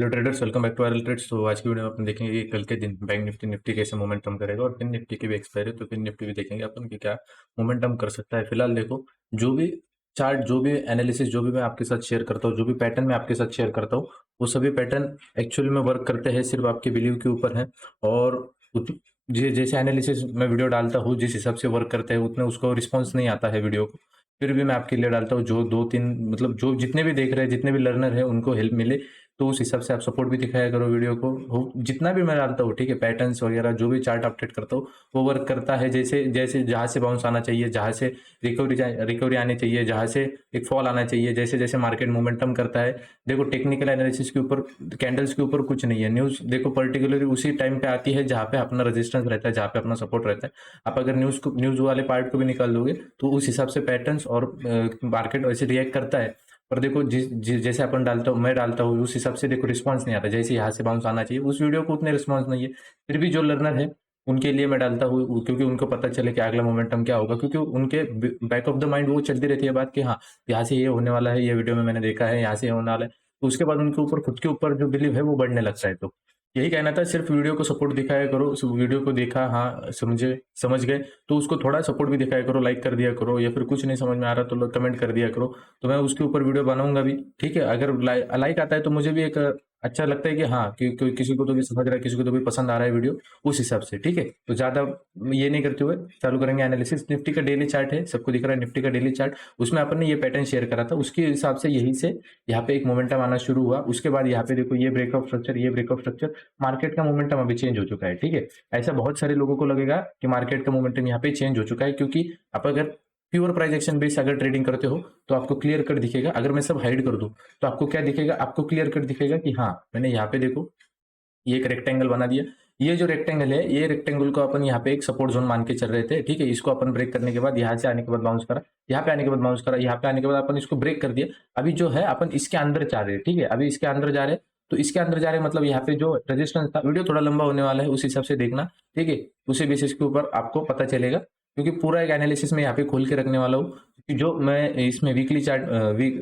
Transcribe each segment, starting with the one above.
Hello traders, welcome back to viral trades. तो आज की वीडियो में अपन देखेंगे कि कल के दिन बैंक निफ्टी कैसे मोमेंटम करेगा, और फिन निफ्टी की भी एक्सपायरी है तो फिन निफ्टी भी देखेंगे अपन कि क्या मोमेंटम कर सकता है। फिलहाल देखो, जो भी चार्ट, जो भी एनालिसिस, जो भी मैं आपके साथ शेयर करता हूँ, जो भी पैटर्न मैं आपके साथ शेयर करता हूँ, वो सभी पैटर्न एक्चुअली में वर्क करते हैं, सिर्फ आपके बिलीव के ऊपर है। और जैसे एनालिसिस मैं वीडियो डालता हूँ, जिस हिसाब से वर्क करते हैं उतने उसको रिस्पॉन्स नहीं आता है वीडियो को, फिर भी मैं आपके लिए डालता हूँ जो दो तीन, मतलब जो जितने भी देख रहे हैं, जितने भी लर्नर है उनको हेल्प मिले, तो उस हिसाब से आप सपोर्ट भी दिखाया करो वीडियो को। जितना भी मैं डालता हूँ, ठीक है, पैटर्न्स वगैरह जो भी चार्ट अपडेट करता हूँ वो वर्क करता है। जैसे जैसे जहाँ से बाउंस आना चाहिए, जहाँ से रिकवरी आनी चाहिए, जहाँ से एक फॉल आना चाहिए, जैसे जैसे मार्केट मोमेंटम करता है। देखो, टेक्निकल एनालिसिस के ऊपर, कैंडल्स के ऊपर कुछ नहीं है। न्यूज देखो पर्टिकुलरली उसी टाइम पे आती है जहाँ पे अपना रेजिस्टेंस रहता है, जहाँ पे अपना सपोर्ट रहता है। आप अगर न्यूज वाले पार्ट को भी निकाल दोगे तो उस हिसाब से पैटर्न्स और मार्केट वैसे रिएक्ट करता है। पर देखो, जैसे अपन डालता हूँ, मैं डालता हूँ, उस हिसाब से देखो रिस्पांस नहीं आता। जैसे यहाँ से बाउंस आना चाहिए, उस वीडियो को उतने रिस्पांस नहीं है। फिर भी जो लर्नर है उनके लिए मैं डालता हूँ, क्योंकि उनको पता चले कि अगला मोमेंटम क्या होगा, क्योंकि उनके बैक ऑफ द माइंड वो चलती रहती है बात कि हाँ, यहाँ से ये होने वाला है, ये वीडियो में मैंने देखा है, यहाँ से ये होने वाला है। तो उसके बाद उनके ऊपर, खुद के ऊपर जो बिलीव है वो बढ़ने लगता है। तो यही कहना था, सिर्फ वीडियो को सपोर्ट दिखाया करो। उस वीडियो को देखा, हाँ समझ गए, तो उसको थोड़ा सपोर्ट भी दिखाया करो, लाइक कर दिया करो, या फिर कुछ नहीं समझ में आ रहा तो कमेंट कर दिया करो। तो मैं उसके ऊपर वीडियो बनाऊंगा भी, ठीक है। अगर लाइक आता है तो मुझे भी एक अच्छा लगता है कि हाँ, किसी को तो भी समझ रहा है, किसी को तो भी पसंद आ रहा है वीडियो, उस हिसाब से, ठीक है। तो ज्यादा ये नहीं करते हुए चालू करेंगे एनालिसिस। निफ्टी का डेली चार्ट है, सबको दिख रहा है निफ्टी का डेली चार्ट। उसमें अपन ने ये पैटर्न शेयर करा था, उसके हिसाब से यहीं से यहाँ पे एक मोमेंटम आना शुरू हुआ। उसके बाद यहाँ पे देखो, ये ब्रेकआउट स्ट्रक्चर, ये ब्रेकआउट स्ट्रक्चर, मार्केट का मोमेंटम अभी चेंज हो चुका है, ठीक है। ऐसा बहुत सारे लोगों को लगेगा कि मार्केट का मोमेंटम यहाँ पे चेंज हो चुका है, क्योंकि आप अगर प्योर प्राइस एक्शन बेस अगर ट्रेडिंग करते हो तो आपको क्लियर कट दिखेगा। अगर मैं सब हाइड कर दूं तो आपको क्या दिखेगा, आपको क्लियर कट दिखेगा कि हाँ, मैंने यहाँ पे देखो ये एक रेक्टेंगल बना दिया। ये जो रेक्टेंगल है, ये रेक्टेंगल को अपन यहाँ पे एक सपोर्ट जोन मान के चल रहे थे, ठीक है। इसको अपन ब्रेक करने के बाद यहाँ से आने के बाद बाउंस करा, यहाँ पे आने के बाद बाउंस करा, यहाँ पे आने के बाद अपन इसको ब्रेक कर दिया। अभी जो है अपन इसके अंदर जा रहे हैं, ठीक है। अभी इसके अंदर जा रहे हैं, तो इसके अंदर जा रहे हैं मतलब यहाँ पे जो रेजिस्टेंस था, वीडियो थोड़ा लंबा होने वाला है, उस हिसाब से देखना, ठीक है। उसी बेसिस के ऊपर आपको पता चलेगा, क्योंकि पूरा एक एनालिसिस में यहाँ पे खोल के रखने वाला हूँ। क्योंकि जो मैं इसमें वीकली चार्ट,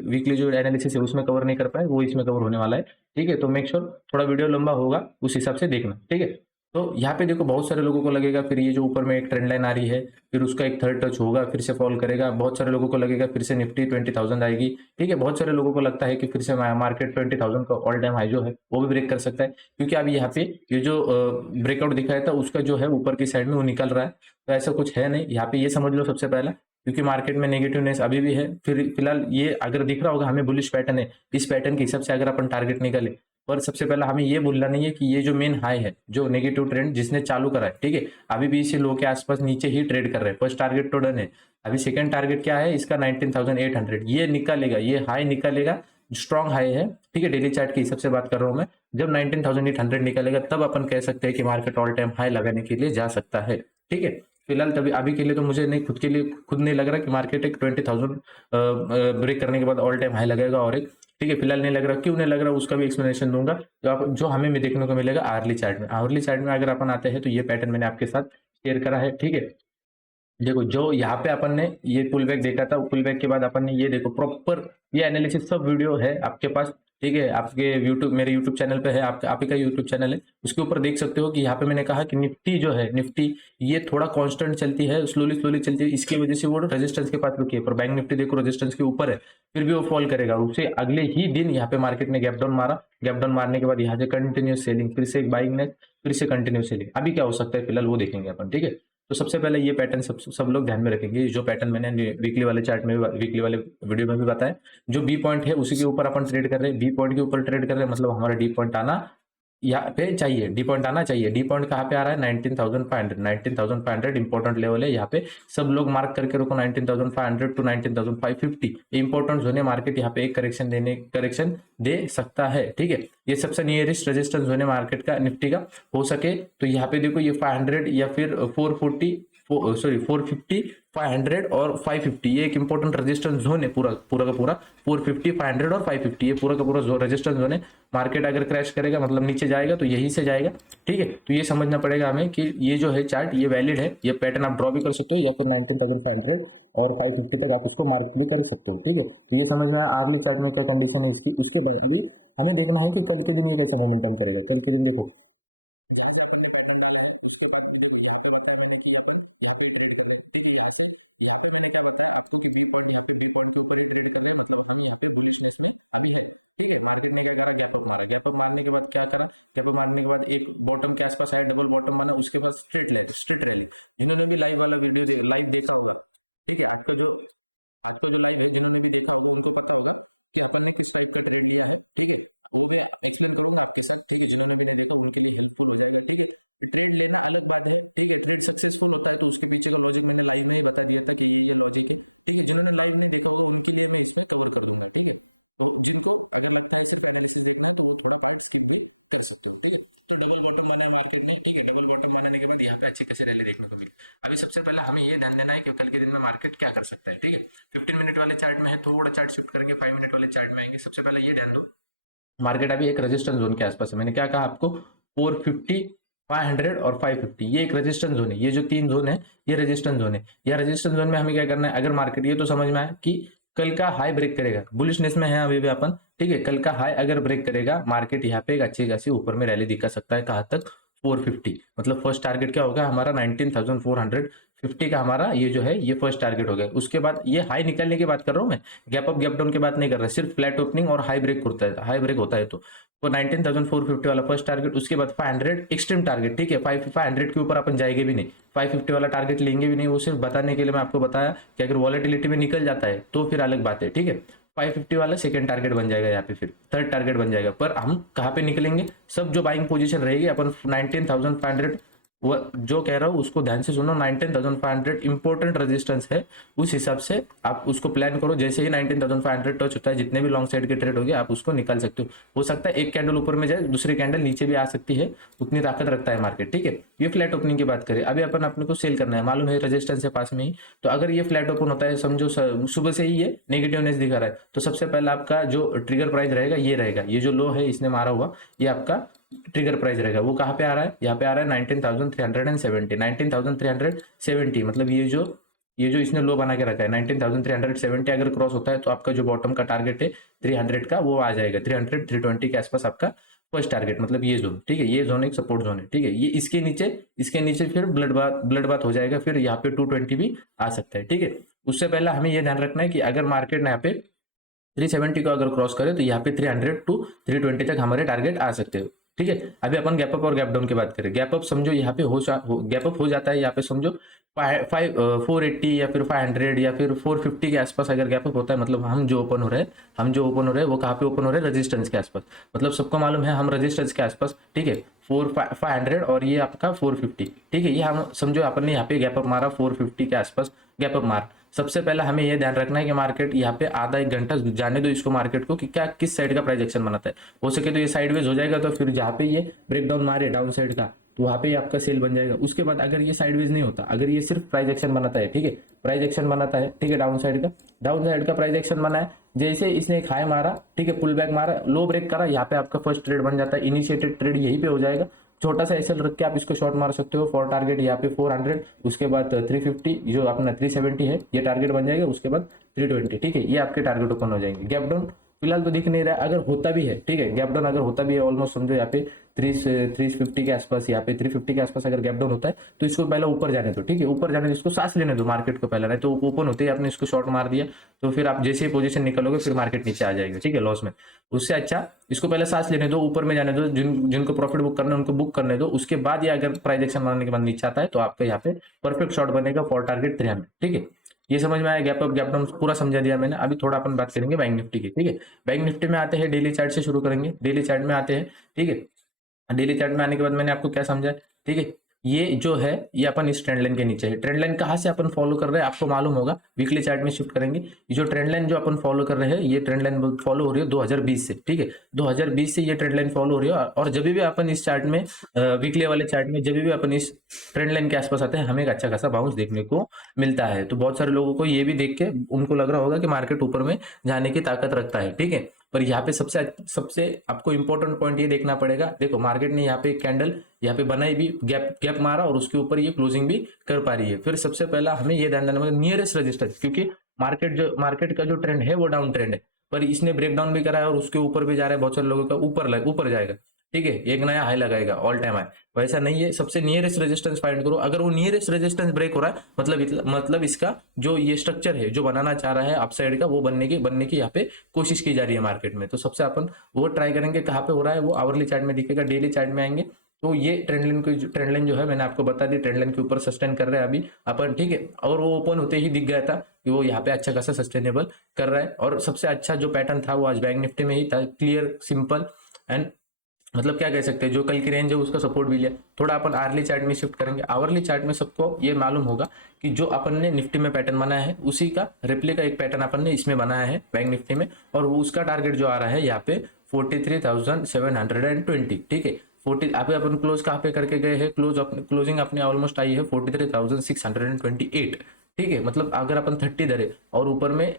वीकली जो एनालिसिस है उसमें कवर नहीं कर पाए, वो इसमें कवर होने वाला है, ठीक है। तो मेक श्योर थोड़ा वीडियो लंबा होगा, उस हिसाब से देखना, ठीक है। तो यहाँ पे देखो, बहुत सारे लोगों को लगेगा फिर ये जो ऊपर में एक ट्रेंड लाइन आ रही है, फिर उसका एक थर्ड टच होगा, फिर से फॉल करेगा। बहुत सारे लोगों को लगेगा फिर से निफ्टी 20,000 आएगी, ठीक है। बहुत सारे लोगों को लगता है कि फिर से मार्केट 20,000 का ऑल टाइम हाई जो है वो भी ब्रेक कर सकता है, क्योंकि अभी यहाँ पे ये जो ब्रेकआउट दिखाया था उसका जो है ऊपर की साइड में वो निकल रहा है। तो ऐसा कुछ है नहीं यहाँ पे, ये समझ लो सबसे पहला, क्योंकि मार्केट में नेगेटिवनेस अभी भी है। फिर फिलहाल ये अगर दिख रहा होगा हमें बुलिश पैटर्न है, इस पैटर्न के हिसाब से अगर अपन टारगेट निकाले, पर सबसे पहला हमें ये भूलना नहीं है कि ये जो मेन हाई है, जो नेगेटिव ट्रेंड जिसने चालू करा है, ठीक है, अभी भी इसी लो के आसपास नीचे ही ट्रेड कर रहे हैं। फर्स्ट टारगेट तो डन है। अभी सेकंड टारगेट क्या है इसका, 19,800, ये निकालेगा, ये हाई निकालेगा, स्ट्रॉन्ग हाई है, ठीक है। डेली चार्ट के हिसाब से बात कर रहा हूं मैं। जब 19,800 निकलेगा तब अपन कह सकते हैं कि मार्केट ऑल टाइम हाई लगाने के लिए जा सकता है, ठीक है। फिलहाल तभी अभी के लिए तो मुझे नहीं, खुद के लिए खुद नहीं लग रहा कि मार्केट एक 20,000 ब्रेक करने के बाद ऑल टाइम हाई लगेगा, और एक, ठीक है, फिलहाल नहीं लग रहा। क्यों नहीं लग रहा उसका भी एक्सप्लेनेशन दूंगा, जो हमें में देखने को मिलेगा आर्ली चार्ट में। आर्ली चार्ट में अगर अपन आते हैं तो ये पैटर्न मैंने आपके साथ शेयर करा है, ठीक है। देखो, जो यहाँ पे अपन ने ये पुल बैक देखा था, पुल बैक के बाद अपन ने ये देखो प्रॉपर, ये एनालिसिस सब वीडियो है आपके पास, ठीक है। आपके यूट्यूब, मेरे यूट्यूब चैनल पे है, आप ही का यूट्यूब चैनल है, उसके ऊपर देख सकते हो कि यहाँ पे मैंने कहा कि निफ्टी जो है, निफ्टी ये थोड़ा कांस्टेंट चलती है, स्लोली स्लोली चलती है, इसकी वजह से वो रेजिस्टेंस के पास रुकी है। पर बैंक निफ्टी देखो रेजिस्टेंस के ऊपर है, फिर भी वो फॉल करेगा। उससे अगले ही दिन यहाँ पे मार्केट ने गैप डाउन मारा, गैप डाउन मारने के बाद यहाँ से कंटिन्यूस सेलिंग, फिर से एक बाइंग नेक, फिर से कंटिन्यूस सेलिंग। अभी क्या हो सकता है फिलहाल वो देखेंगे अपन, ठीक है। तो सबसे पहले ये पैटर्न सब लोग ध्यान में रखेंगे, जो पैटर्न मैंने वीकली वाले चार्ट में भी, वीकली वाले वीडियो में भी बताया। जो बी पॉइंट है उसी के ऊपर अपन ट्रेड कर रहे हैं, बी पॉइंट के ऊपर ट्रेड कर रहे हैं, मतलब हमारा डी पॉइंट आना यहाँ पे चाहिए, डी पॉइंट आना चाहिए। डी पॉइंट कहाँ पे आ रहा है, 19,500, 19,500 इंपॉर्टेंट लेवल है। यहाँ पे सब लोग मार्क करके रखो, 19,500 टू 19,550 इंपॉर्टेंट जोन है। मार्केट यहाँ पे एक करेक्शन दे सकता है, ठीक है। ये सबसे नियरेस्ट रेजिस्टेंस जोन है मार्केट का, निफ्टी का। हो सके तो यहाँ पे देखो, ये 500 या फिर 440, सॉरी 450, 500 और 550, ये एक इंपॉर्टेंट रेजिस्टेंस जोन है पूरा पूरा का पूरा। 450, 500 और 550 ये पूरा का पूरा रेजिस्टेंस जोन है। मार्केट अगर क्रैश करेगा मतलब नीचे जाएगा तो यहीं से जाएगा, ठीक है। तो ये समझना पड़ेगा हमें कि ये जो है चार्ट ये वैलिड है, ये पैटर्न आप ड्रॉ भी कर सकते हो या फिर 19,500 और 550 तक आप उसको मार्क भी कर सकते हो, ठीक है। तो ये समझ में आया आर्ली चार्ट में क्या कंडीशन है इसकी। उसके बाद अभी हमें देखना है कि कल के दिन ये कैसा मोमेंटम करेगा। कल के दिन देखो जहां से अपन ने पैटर्न डाला है उसके बाद भी देखो यहाँ पे बताया मैंने कि अपन यहाँ पे ट्रेड कर रहे हैं, ठीक है। यहाँ से यहाँ पे मैंने क्या बताया आपको कि बी पॉइंट, यहाँ पे बी पॉइंट के ऊपर ही ट्रेड कर रहे हैं, मतलब हम यहाँ पे बुलिशनेस में अभी है, ठीक है। मार्केट ने क्या करा, गैप अप मारा, गैप अप मारने के बाद क्या करा, गैप अप मारने के बाद एक बॉटम के आसपास आया, डबल बॉटम बना, उसके बाद स्ट्रेट रैली। जिन्होंने भी लाइव वाला वीडियो लाइव देखा होगा, ठीक है, आज का जो लाइव है जिन्होंने भी देखा होगा उनको पता होगा कि अपन ने किस टाइप का ट्रेड लिया है, ठीक है। वो मैं एक्सप्लेन करूंगा आपके साथ, ठीक है। जिन्होंने भी नहीं देखा उनके लिए हेल्पफुल हो जाएगा, ठीक है। ट्रेड लेना अलग बात है, ठीक है। ट्रेड सक्सेसफुल होता है तो उसके पीछे का लॉजिक मैंने लाइव में ही बता दिया था कि ये लॉजिक है, ठीक है। जिन्होंने लाइव नहीं देखा होगा उनके लिए मैं इसमें कवर कर दूंगा, ठीक है। तो जिनको अगर लगता है सिर्फ एनालिसिस देखना है तो वो थोड़ा पार्ट स्किप भी कर सकते हो, ठीक है। तो डबल बॉटम बनाया मार्केट ने, ठीक है। डबल बॉटम बनाने के बाद यहाँ पे अच्छी खासी रैली देखने को मिली। अभी सबसे पहले हमें ये ध्यान देना है कि कल के दिन में मार्केट क्या कर सकता है, ठीक है। 15 मिनट वाले चार्ट में है, थोड़ा चार्ट शिफ्ट करेंगे, 5 मिनट वाले चार्ट में आएंगे। सबसे पहले ये ध्यान दो मार्केट अभी एक रेजिस्टेंस जोन के आसपास है। मैंने क्या कहा आपको, 450, 500 और 550 ये एक रेजिस्टेंस जोन है। ये जो 3 जोन है ये रेजिस्टेंस जोन है। या रेजिस्टेंस जोन में हमें क्या करना है, अगर मार्केट ये तो समझ में आया कि कल का हाई ब्रेक करेगा, बुलिशनेस में है अभी भी अपन, ठीक है। कल का हाई अगर ब्रेक करेगा मार्केट यहाँ पे एक अच्छी खासी ऊपर में रैली दिखा सकता है। कहाँ तक, 450, मतलब फर्स्ट टारगेट क्या होगा हमारा 19,450 का हमारा ये जो है ये फर्स्ट टारगेट हो गया। उसके बाद ये हाई निकलने की बात कर रहा हूँ मैं, गैप अप गैप डाउन की बात नहीं कर रहा, सिर्फ फ्लैट ओपनिंग और हाई ब्रेक होता है, हाई ब्रेक होता है तो 19,450 वाला फर्स्ट टारगेट। उसके बाद 500 एक्सट्रीम टारगेट, ठीक है। 500 के ऊपर अपन जाएंगे भी नहीं, 550 वाला टारगेट लेंगे भी नहीं। वो सिर्फ बताने के लिए मैं आपको बताया कि अगर वॉलेटिलिटी में निकल जाता है तो फिर अलग बात है, ठीक है। 550 वाला सेकंड टारगेट बन जाएगा, यहाँ पे फिर थर्ड टारगेट बन जाएगा। पर हम कहाँ पे निकलेंगे, सब जो बाइंग पोजीशन रहेगी अपन 19,500, वो जो कह रहा हूँ उसको ध्यान से सुनो, 19,500 इंपॉर्टेंट रेजिस्टेंस है। उस हिसाब से आप उसको प्लान करो। जैसे ही 19,500 टच होता है, जितने भी लॉन्ग साइड के ट्रेड हो गए आप उसको निकाल सकते हो सकता है एक कैंडल ऊपर में जाए, दूसरी कैंडल नीचे भी आ सकती है, उतनी ताकत रखता है मार्केट, ठीक है। ये फ्लैट ओपनिंग की बात करें, अभी अपन अपने को सेल करना है, मालूम है रेजिस्टेंस है पास में ही। तो अगर ये फ्लैट ओपन होता है, समझो सुबह से ही ये नेगेटिवनेस दिखा रहा है, तो सबसे पहले आपका जो ट्रिगर प्राइस रहेगा ये रहेगा, ये जो लो है इसने मारा हुआ, ये आपका ट्रिगर प्राइस रहेगा। वो कहाँ पे आ रहा है, यहाँ पे आ रहा है 19,370, 19,370, मतलब ये जो इसने लो बना के रखा है 19,370 अगर क्रॉस होता है तो आपका जो बॉटम का टारगेट है 300 का वो आ जाएगा। 300, 320 के आसपास आपका फर्स्ट टारगेट, मतलब ये जोन, ठीक है। ये जोन एक सपोर्ट जोन है, ठीक है। ये इसके नीचे फिर ब्लड बाथ हो जाएगा, फिर यहाँ पे 220 भी आ सकता है, ठीक है। उससे पहले हमें ये ध्यान रखना है कि अगर मार्केट यहाँ पे 370 को अगर क्रॉस करे तो यहाँ पे 300 टू 320 तक हमारे टारगेट आ सकते हो, ठीक है। अभी अपन गैप अप और गैप डाउन की बात करें। गैप अप समझो यहाँ पे गैप अप हो जाता है, यहाँ पे समझो 480 या फिर 500 या फिर 450 के आसपास अगर गैप अप होता है, मतलब हम जो ओपन हो रहे हैं वो कहाँ पे ओपन हो रहे हैं, रेजिस्टेंस के आसपास। मतलब सबको मालूम है हम रेजिस्टेंस के आसपास, ठीक है। 500 और ये आपका 450, ठीक है। ये हम समझो अपन ने यहाँ पे गैप अप मारा 450 के आसपास गैप अप मार। सबसे पहला हमें यह ध्यान रखना है कि मार्केट यहाँ पे आधा एक घंटा जाने दो इसको मार्केट को कि क्या किस साइड का प्राइस एक्शन बनाता है। हो सके तो ये साइडवेज हो जाएगा, तो फिर जहाँ पे ये ब्रेकडाउन मारे डाउन साइड का तो वहाँ पे आपका सेल बन जाएगा। उसके बाद अगर ये साइडवेज नहीं होता, अगर ये सिर्फ प्राइस एक्शन बनाता है, ठीक है, प्राइस एक्शन बनाता है, ठीक है, डाउन साइड का प्राइस एक्शन बना है, जैसे इसने एक हाई मारा, ठीक है, पुल बैक मारा, लो ब्रेक करा, यहाँ पे आपका फर्स्ट ट्रेड बन जाता है। इनिशिएटेड ट्रेड यहीं पे हो जाएगा। छोटा सा एसएल रख के आप इसको शॉर्ट मार सकते हो फॉर टारगेट यहाँ पे 400, उसके बाद 350, जो अपना 370 है ये टारगेट बन जाएगा। उसके बाद 320, ठीक है, ये आपके टारगेट ओपन हो जाएंगे। गैप डाउन फिलहाल तो दिख नहीं रहा है, अगर होता भी है, ठीक है, गैप डाउन अगर होता भी है ऑलमोस्ट समझो यहाँ पे 350 के आसपास, यहाँ पे 350 के आसपास अगर गैप डाउन होता है तो इसको पहले ऊपर जाने दो, ठीक है, ऊपर जाने दो, इसको सांस लेने दो मार्केट को पहले, नहीं तो ओपन होते ही आपने इसको शॉर्ट मार दिया तो फिर आप जैसे ही पोजीशन निकलोगे फिर मार्केट नीचे आ जाएगा, ठीक है, लॉस में। उससे अच्छा इसको पहले सांस लेने दो, ऊपर में जाने दो, जिनको प्रॉफिट बुक करना है उनको बुक करने दो। उसके बाद ये अगर प्राइस एक्शन बनाने के बाद नीचे आता है तो आपका यहाँ पे परफेक्ट शॉर्ट बनेगा फॉर टारगेट 300, ठीक है। ये समझ में आया, गैप अप गैप डाउन पूरा समझा दिया मैंने। अभी थोड़ा अपन बात करेंगे बैंक निफ्टी की, ठीक है। बैंक निफ्टी में आते हैं, डेली चार्ट से शुरू करेंगे। डेली चार्ट में आते हैं, ठीक है। डेली चार्ट में आने के बाद मैंने आपको क्या समझा, ठीक है, ये जो है ये अपन इस ट्रेंड लाइन के नीचे है। ट्रेंड लाइन कहाँ से अपन फॉलो कर रहे हैं आपको मालूम होगा, वीकली चार्ट में शिफ्ट करेंगे। ये जो ट्रेंड लाइन जो अपन फॉलो कर रहे हैं ये ट्रेंड लाइन फॉलो हो रही है 2020 से, ठीक है। 2020 से ये ट्रेंड लाइन फॉलो हो रही है, और जब भी अपन इस चार्ट में वीकली वाले चार्ट में जब भी अपन इस ट्रेंड लाइन के आसपास आते हैं हमें एक अच्छा खासा बाउंस देखने को मिलता है। तो बहुत सारे लोगों को ये भी देख के उनको लग रहा होगा कि मार्केट ऊपर में जाने की ताकत रखता है, ठीक है। पर यहाँ पे सबसे आपको इंपॉर्टेंट पॉइंट ये देखना पड़ेगा। देखो मार्केट ने यहाँ पे एक कैंडल यहाँ पे बनाई भी, गैप मारा और उसके ऊपर ये क्लोजिंग भी कर पा रही है। फिर सबसे पहला हमें ये ध्यान देना होगा नियरेस्ट रेजिस्टेंस, क्योंकि मार्केट का जो ट्रेंड है वो डाउन ट्रेंड है, पर इसने ब्रेकडाउन भी करा है और उसके ऊपर भी जा रहा है। बहुत सारे लोगों का ऊपर जाएगा, ठीक है, एक नया हाई लगाएगा, ऑल टाइम हाई। वैसा नहीं है, सबसे नियरेस्ट रेजिस्टेंस फाइंड करो। अगर वो नियरेस्ट रेजिस्टेंस ब्रेक हो रहा है मतलब इसका जो ये स्ट्रक्चर है जो बनाना चाह रहा है अपसाइड का, वो बनने की यहाँ पे कोशिश की जा रही है मार्केट में। तो सबसे अपन वो ट्राई करेंगे कहाँ पे हो रहा है, वो आवरली चार्ट में दिखेगा। डेली चार्ट में आएंगे तो ये ट्रेंड लाइन जो है मैंने आपको बता दी, ट्रेंड लाइन के ऊपर सस्टेन कर रहा है अभी अपन, ठीक है। और वो ओपन होते ही दिख गया था कि वो यहाँ पे अच्छा खासा सस्टेनेबल कर रहा है। और सबसे अच्छा जो पैटर्न था वो आज बैंक निफ्टी में ही था, क्लियर, सिंपल एंड मतलब क्या कह सकते हैं, जो कल की रेंज है उसका सपोर्ट भी लिया। थोड़ा अपन आवर्ली चार्ट में शिफ्ट करेंगे। आवर्ली चार्ट में सबको ये मालूम होगा कि जो अपन ने निफ्टी में पैटर्न बनाया है उसी का रिप्ले एक पैटर्न अपन ने इसमें बनाया है बैंक निफ्टी में, और उसका टारगेट जो आ रहा है यहाँ पे 43,720, ठीक है। 40 अपन क्लोज कहाँ पे करके गए हैं, क्लोजिंग अपनी ऑलमोस्ट आई है 43,628, ठीक है। मतलब अगर अपन 30 धरे और ऊपर में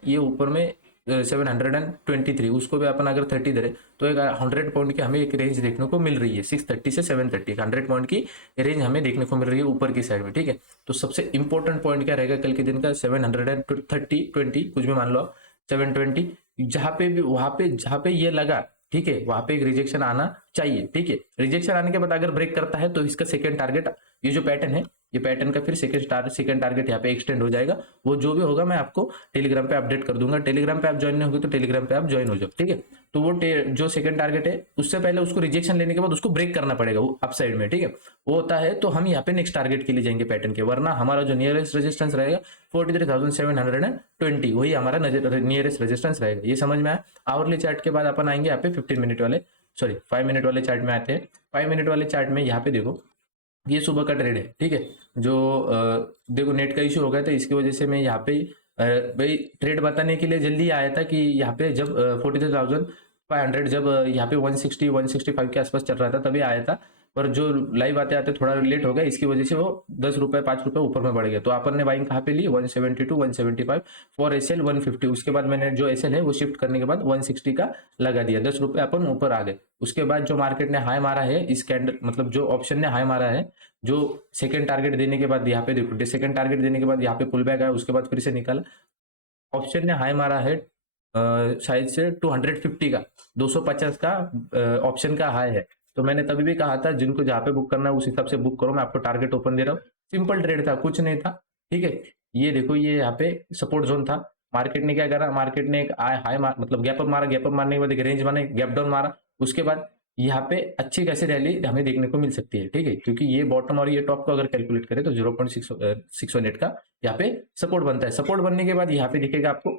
723, उसको भी अपन अगर 30 धरे तो एक 100 पॉइंट की हमें एक रेंज देखने को मिल रही है। 630 से 730 100 पॉइंट की रेंज हमें देखने को मिल रही है ऊपर की साइड में, ठीक है। तो सबसे इंपॉर्टेंट पॉइंट क्या रहेगा कल के दिन का, 730 कुछ भी मान लो 720, जहां पे भी जहां पे ये लगा, ठीक है, वहां पे एक रिजेक्शन आना चाहिए, ठीक है। रिजेक्शन आने के बाद अगर ब्रेक करता है तो इसका सेकंड टारगेट, ये जो पैटर्न है ये पैटर्न का फिर सेकंड टारगेट यहाँ पे एक्सटेंड हो जाएगा। वो जो भी होगा मैं आपको टेलीग्राम पे अपडेट कर दूंगा। टेलीग्राम पे आप ज्वाइन नहीं होगी तो टेलीग्राम पे आप ज्वाइन हो जाओ, ठीक है। तो वो जो सेकंड टारगेट है उससे पहले उसको रिजेक्शन लेने के बाद उसको ब्रेक करना पड़ेगा वो अप साइड में, ठीक है। वो होता है तो हम यहाँ पे नेक्स्ट टारगेट के लिए जाएंगे पैटर्न के, वरना हमारा जो नियरेस्ट रेजिस्टेंस रहेगा 43,720, वही हमारा नियरेस्ट रेजिस्टेंस रहेगा। ये समझ में आया। आवरली चार्ट के बाद अपन आएंगे यहाँ पे 5 मिनट वाले चार्ट में आते हैं। 5 मिनट वाले चार्ट में यहाँ पे देखो ये सुबह का ट्रेड है, ठीक है। जो देखो नेट का इशू हो गया था, इसकी वजह से मैं यहाँ पे भाई ट्रेड बताने के लिए जल्दी आया था कि यहाँ पे जब 43,500 जब यहाँ पे 160-165 के आसपास चल रहा था तभी आया था। पर जो लाइव आते आते थोड़ा लेट हो गया, इसकी वजह से वो 10 रुपए 5 रुपए ऊपर में बढ़ गया। तो अपन ने बाइंग कहाँ पे ली 172 175 फॉर एसएल 150। उसके बाद मैंने जो एसएल है वो शिफ्ट करने के बाद 160 का लगा दिया, 10 रुपए अपन ऊपर आ गए। उसके बाद जो मार्केट ने हाई मारा है इस कैंडल, मतलब जो ऑप्शन ने हाई मारा है, जो सेकंड टारगेट देने के बाद यहाँ पे देखो सेकंड टारगेट देने के बाद यहाँ पे पुल बैक आया, उसके बाद फिर से निकाला। ऑप्शन ने हाई मारा है शायद से 250 का, 250 का ऑप्शन का हाई है। तो मैंने तभी भी कहा था जिनको जहाँ पे बुक करना है उस हिसाब से बुक करो। मैं आपको टारगेट ओपन दे रहा हूँ, सिंपल ट्रेड था, कुछ नहीं था, ठीक है। ये देखो ये यहाँ पे सपोर्ट जोन था। मार्केट ने क्या करा, मार्केट ने एक हाई मतलब गैप अप मारा, गैप अप मारने के बाद एक रेंज बना, गैप डाउन मारा। उसके बाद यहाँ पे अच्छी खासी रैली हमें देखने को मिल सकती है, ठीक है, क्योंकि ये बॉटम और ये टॉप को अगर कैलकुलेट करें तो 0.618 का यहाँ पे सपोर्ट बनता है। सपोर्ट बनने के बाद यहाँ पे दिखेगा आपको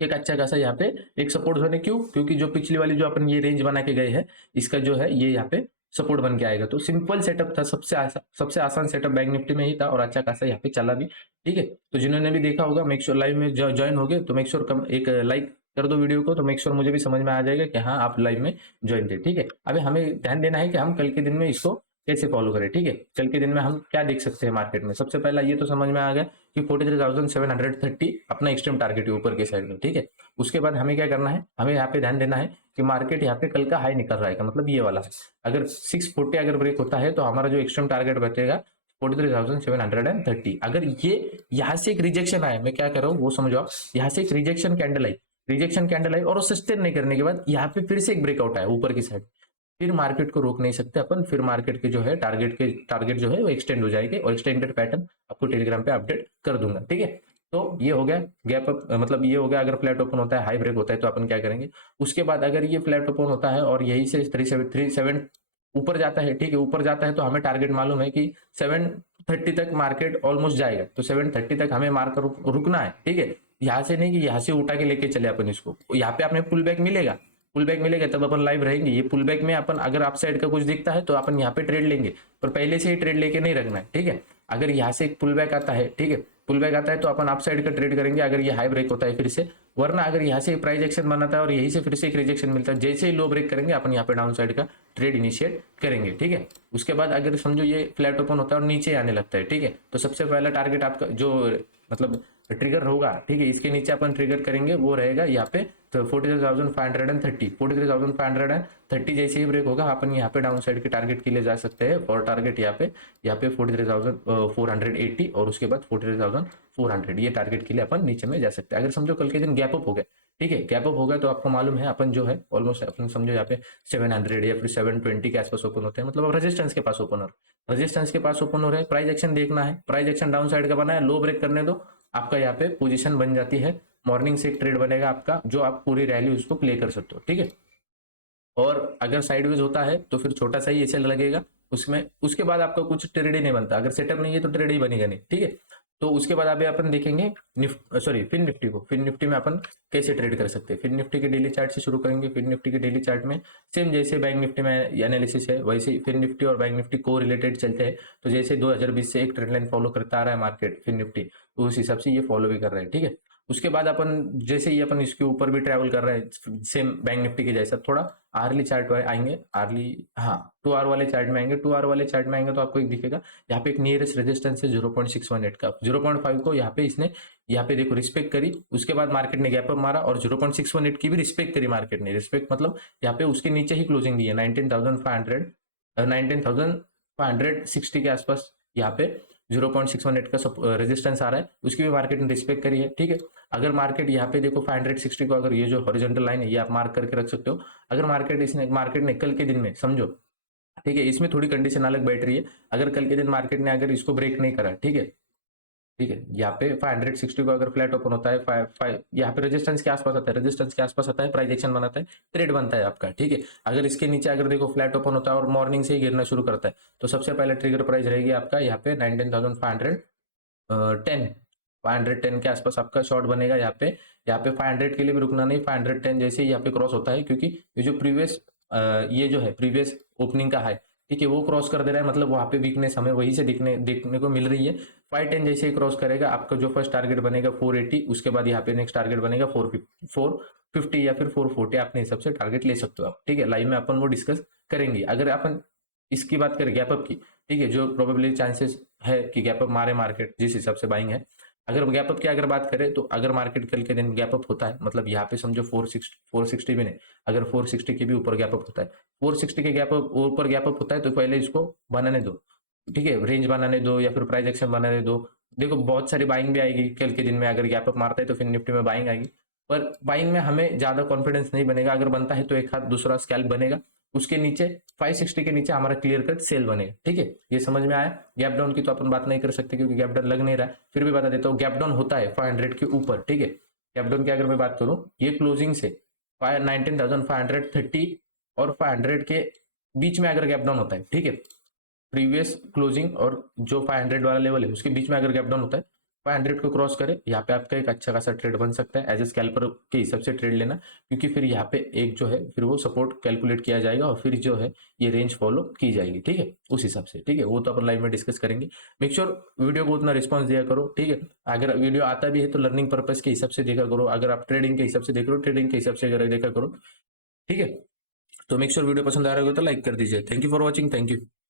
एक अच्छा खासा यहाँ पे एक सपोर्ट जोन है। क्यों? क्योंकि जो पिछली वाली जो अपन ये रेंज बना के गए हैं इसका जो है ये यहाँ पे सपोर्ट बन के आएगा। तो सिंपल सेटअप था, सबसे आसान सेटअप बैंक निफ्टी में ही था और अच्छा खासा यहाँ पे चला भी, ठीक है। तो जिन्होंने भी देखा होगा मेक श्योर लाइव में ज्वाइन हो गए तो मेक श्योर एक लाइक कर दो वीडियो को, तो मेक श्योर मुझे भी समझ में आ जाएगा कि हाँ आप लाइव में ज्वाइन थे, ठीक है। अभी हमें ध्यान देना है कि हम कल के दिन में इसको कैसे फॉलो करें, ठीक है। कल के दिन में हम क्या देख सकते हैं मार्केट में। सबसे पहला ये तो समझ में आ गया कि 43,730 अपना एक्सट्रीम टारगेट है ऊपर के साइड में, ठीक है। उसके बाद हमें क्या करना है, हमें यहाँ पे ध्यान देना है कि मार्केट यहाँ पे कल का हाई निकल रहा है, मतलब ये वाला अगर 640 अगर ब्रेक होता है तो हमारा जो एक्सट्रीम टारगेट बचेगा 43,730। अगर ये यहाँ से एक रिजेक्शन आया, मैं क्या कर रहा हूँ वो समझो, यहाँ से एक रिजेक्शन कैंडल आई और सस्टेन नहीं करने के बाद यहाँ पे फिर से एक ब्रेकआउट आया ऊपर की साइड, फिर मार्केट को रोक नहीं सकते अपन। फिर मार्केट के जो है टारगेट जो है वो एक्सटेंड हो जाएंगे और एक्सटेंडेड पैटर्न आपको टेलीग्राम पे अपडेट कर दूंगा, ठीक है। तो ये हो गया गैप अप, मतलब ये हो गया अगर फ्लैट ओपन होता है, हाई ब्रेक होता है तो अपन क्या करेंगे। उसके बाद अगर ये फ्लैट ओपन होता है और यही से 37 ऊपर जाता है, ठीक है, ऊपर जाता है तो हमें टारगेट मालूम है कि 730 तक मार्केट ऑलमोस्ट जाएगा। तो 730 तक हमें मार कर रुकना है, ठीक है। यहाँ से नहीं कि यहाँ से उठा के लेके चले अपन इसको, यहाँ पे आपने पुल बैक मिलेगा पुल बैक मिलेगा तब अपन लाइव रहेंगे। ये पुल बैक में अपन अगर अप साइड का कुछ दिखता है तो अपन यहाँ पे ट्रेड लेंगे, पर पहले से ही ट्रेड लेके नहीं रखना है, ठीक है। अगर यहाँ से एक पुल बैक आता है, ठीक है, पुल बैक आता है तो अपन अप साइड का ट्रेड करेंगे अगर ये हाई ब्रेक होता है फिर से, वरना अगर यहाँ से प्राइस एक्शन बनाता है और यहीं से फिर से एक रिजेक्शन मिलता है, जैसे ही लो ब्रेक करेंगे अपन यहाँ पे डाउन साइड का ट्रेड इनिशिएट करेंगे, ठीक है। उसके बाद अगर समझो ये फ्लैट ओपन होता है और नीचे आने लगता है, ठीक है, तो सबसे पहला टारगेट आपका जो मतलब ट्रिगर होगा, ठीक है, इसके नीचे अपन ट्रिगर करेंगे वो रहेगा यहाँ पे तो 43,530 43,530 जैसे ही ब्रेक होगा अपन यहाँ पे डाउन साइड के टारगेट के लिए जा सकते हैं। फॉर टारगेट यहाँ पे 43,480 और उसके बाद 43,400 ये टारगेट के लिए अपन नीचे में जा सकते हैं। अगर समझो कल के दिन गैप अप हो गया, ठीक है, गैप अप हो गया तो आपको मालूम है अपन जो है ऑलमोस्ट अपन समझो यहाँ पे 700 या फिर 720 के आसपास ओपन होते हैं, मतलब रेजिस्टेंस के पास ओपन हो रहा है, रेजिस्टेंस के पास ओपन हो रहा है। प्राइस एक्शन देखना है, प्राइस एक्शन डाउन साइड का बना है, लो ब्रेक करने दो, आपका यहाँ पे पोजीशन बन जाती है, मॉर्निंग से एक ट्रेड बनेगा आपका जो आप पूरी रैली उसको प्ले कर सकते हो, ठीक है। और अगर साइडवेज होता है तो फिर छोटा सा ही एसएल लगेगा उसमें, उसके बाद आपका कुछ ट्रेड ही नहीं बनता, अगर सेटअप नहीं है तो ट्रेड ही बनेगा नहीं, ठीक है। तो उसके बाद अभी अपन देखेंगे फिन निफ्टी को। फिन निफ्टी में अपन कैसे ट्रेड कर सकते हैं, फिन निफ्टी के डेली चार्ट से शुरू करेंगे। फिन निफ्टी के डेली चार्ट में सेम जैसे बैंक निफ्टी में एनालिसिस है वैसे ही फिन निफ्टी और बैंक निफ्टी को रिलेटेड चलते हैं। तो जैसे 2020 से एक ट्रेंड लाइन फॉलो करता आ रहा है मार्केट फिन निफ्टी, तो उस हिसाब से ये फॉलो भी कर रहा है, ठीक है। उसके बाद अपन जैसे ही अपन इसके ऊपर भी ट्रैवल कर रहे हैं सेम बैंक निफ्टी के जैसा, थोड़ा आर्ली चार्ट आएंगे, आर्ली हाँ 2 आवर वाले चार्ट में आएंगे। 2 आवर वाले चार्ट में आएंगे तो आपको एक दिखेगा यहाँ पे एक नियरेस्ट रेजिस्टेंस है 0.618 का, 0.5 को यहाँ पे इसने यहाँ पे देखो रिस्पेक्ट करी, उसके बाद मार्केट ने गैप अप मारा और 0.618 की भी रिस्पेक्ट करी मार्केट ने। रिस्पेक्ट मतलब यहाँ पे उसके नीचे ही क्लोजिंग दी है 19,560 के आसपास, यहाँ पे 0.618 का रेजिस्टेंस आ रहा है, उसकी भी मार्केट ने रिस्पेक्ट करी है, ठीक है। अगर मार्केट यहाँ पे देखो 560 को, अगर ये जो हॉरिजॉन्टल लाइन है ये आप मार्क करके रख सकते हो, अगर मार्केट ने कल के दिन में समझो, ठीक है, इसमें थोड़ी कंडीशन अलग बैठ रही है, अगर कल के दिन मार्केट ने अगर इसको ब्रेक नहीं करा, ठीक है, ठीक है, यहाँ पे 560 को अगर फ्लैट ओपन होता है यहाँ पे रेजिस्टेंस के आसपास आता है, रेजिस्टेंस के आसपास आता है, प्राइस एक्शन बनाता है, ट्रेड बनता है आपका, ठीक है। अगर इसके नीचे अगर देखो फ्लैट ओपन होता है और मॉर्निंग से ही गिरना शुरू करता है तो सबसे पहले ट्रिगर प्राइस रहेगी आपका यहाँ पे 510 के आसपास आपका शॉर्ट बनेगा। यहाँ पे 500 के लिए भी रुकना नहीं, 510 जैसे ही यहाँ पे क्रॉस होता है, क्योंकि ये जो प्रीवियस ओपनिंग का हाई, ठीक है, वो क्रॉस कर दे रहा है, मतलब वहां पे वीकनेस हमें वहीं से देखने को मिल रही है। 510 जैसे ही क्रॉस करेगा आपका जो फर्स्ट टारगेट बनेगा 480, उसके बाद यहाँ पे नेक्स्ट टारगेट बनेगा 450 या फिर 440, अपने हिसाब से टारगेट ले सकते हो आप, ठीक है। लाइव में अपन वो डिस्कस करेंगे। अगर अपन इसकी बात करें गैप अप की, ठीक है, जो प्रोबेबली चांसेस है कि गैप अप मारे मार्केट जिस हिसाब से बाइंग है, अगर गैप अप की अगर बात करें तो अगर मार्केट कल के दिन गैप अप होता है, मतलब यहाँ पे समझो 460 भी नहीं, अगर 460 के भी ऊपर गैप अप होता है, 460 के गैप अप ऊपर गैप अप होता है तो पहले इसको बनाने दो, ठीक है, रेंज बनाने दो या फिर प्राइस एक्शन बनाने दो। देखो बहुत सारी बाइंग भी आएगी कल के दिन में, अगर गैप अप मारता है तो फिर निफ्टी में बाइंग आएगी, पर बाइंग में हमें ज्यादा कॉन्फिडेंस नहीं बनेगा। अगर बनता है तो एक हाथ दूसरा स्कैल्प बनेगा, उसके नीचे 560 के नीचे हमारा क्लियर कट सेल बनेगा, ठीक है। ये समझ में आया। गैप डाउन की तो अपन बात नहीं कर सकते क्योंकि गैप डाउन लग नहीं रहा है, फिर भी बता देता हूँ गैप डाउन होता है 500 के ऊपर, ठीक है। गैप डाउन की अगर मैं बात करूं, ये क्लोजिंग से 19,530 और 500 के बीच में अगर गैप डाउन होता है, ठीक है, प्रीवियस क्लोजिंग और जो 500 वाला लेवल है उसके बीच में अगर गैप डाउन होता है, 500 को क्रॉस करे, यहाँ पे आपका एक अच्छा खासा ट्रेड बन सकता है। एज ए स्कैल्पर के हिसाब से ट्रेड लेना, क्योंकि फिर यहाँ पे एक जो है फिर वो सपोर्ट कैलकुलेट किया जाएगा और फिर जो है ये रेंज फॉलो की जाएगी, ठीक है, उस हिसाब से, ठीक है। वो तो अपन लाइव में डिस्कस करेंगे। मेक श्योर वीडियो को उतना रिस्पॉन्स दिया करो, ठीक है। अगर वीडियो आता भी है तो लर्निंग पर्पज के हिसाब से देखा करो, अगर आप ट्रेडिंग के हिसाब से देख रहे हो ट्रेडिंग के हिसाब से देखा करो, ठीक है। तो मेक श्योर वीडियो पसंद आ रहा होगा तो लाइक कर दीजिए। Thank you for watching, thank you.